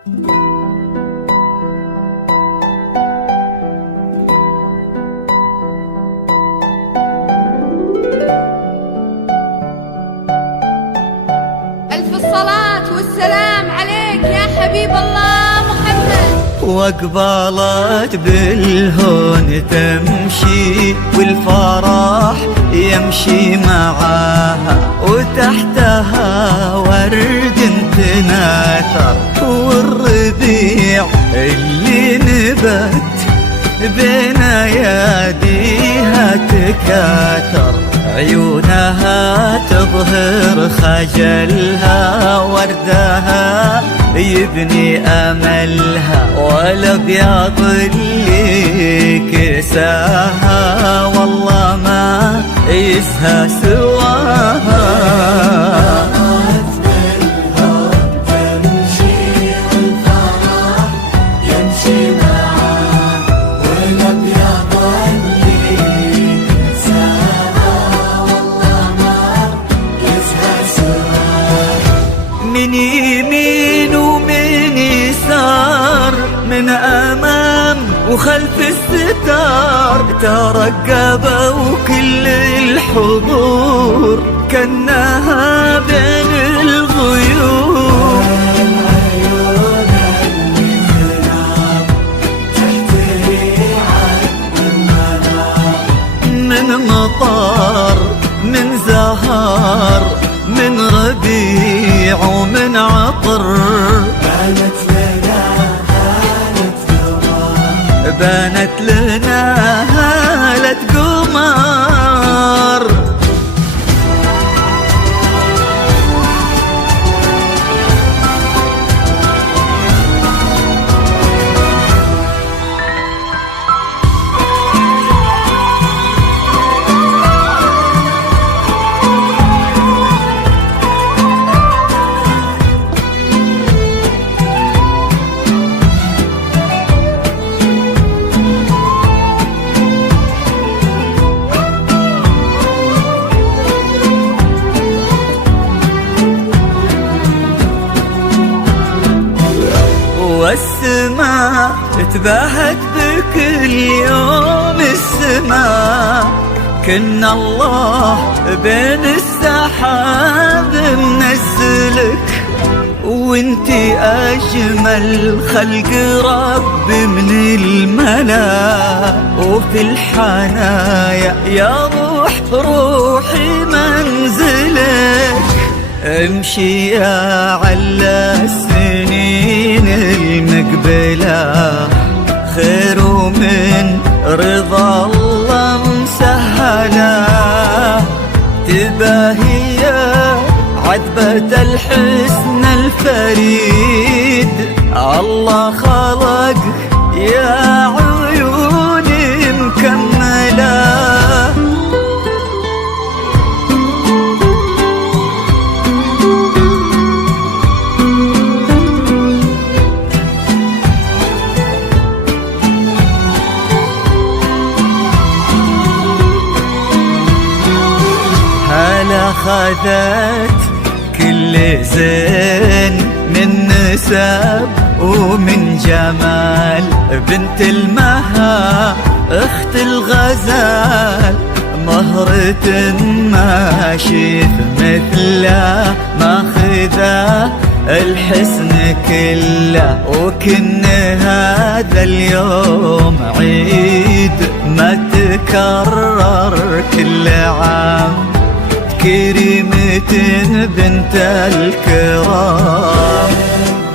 ألف الصلاة والسلام عليك يا حبيب الله محمد. وقبلت بالهون تمشي والفرح يمشي معاها، وتحتها ورد تناثر، والربيع اللي نبت بين اياديها تكاثر، عيونها تظهر خجلها، وردها يبني أملها، والأبيض اللي كساها والله ما يسهى سواها. من يمين ومن يسار، من أمام وخلف الستار، ترقبوا كل الحضور كأنها بين الغيوم. من مطار من زهار من ربيع ومن عطر، بانت لنا هالة قمر. والسماء تباهت بكل يوم، السماء كنا الله بين السحاب منزلك، وانتي أجمل خلق رب من الملا، وفي الحنايا يا روحي منزلك. امشي يا على السنين المقبلة، خير ومن رضا الله مسهلة، تباهي عتبة الحسن الفريد، الله خلق يا عيوني مكملة. أخذت كل زين من نسب ومن جمال، بنت المها اخت الغزال، مهرة ما شيف مثله، ماخذه الحسن كله، وكن هذا اليوم عيد ما تكرر كل عام، كريمة بنت الكرام.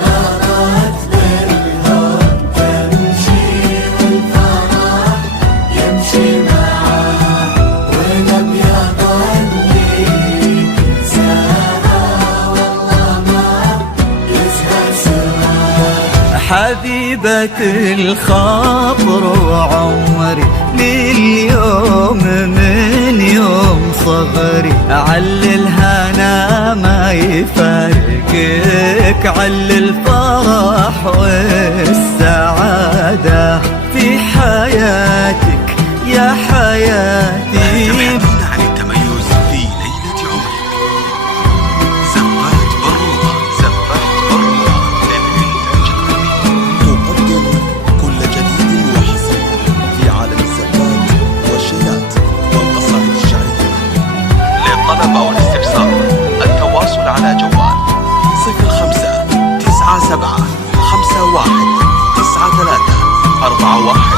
نظرت بالهون تمشي والفرح يمشي معاه، والأبيض اللي كساها والله ما يسهى سواه. حبيبة الخاطر وعمري لليوم من يوم صغري، علل الهنا ما يفارقك، علل الفرح والسعادة في حياتك يا حياتي. تبحثون عن التميز في ليلة عمرك. زبات بالروضة للإنتاج. واحد.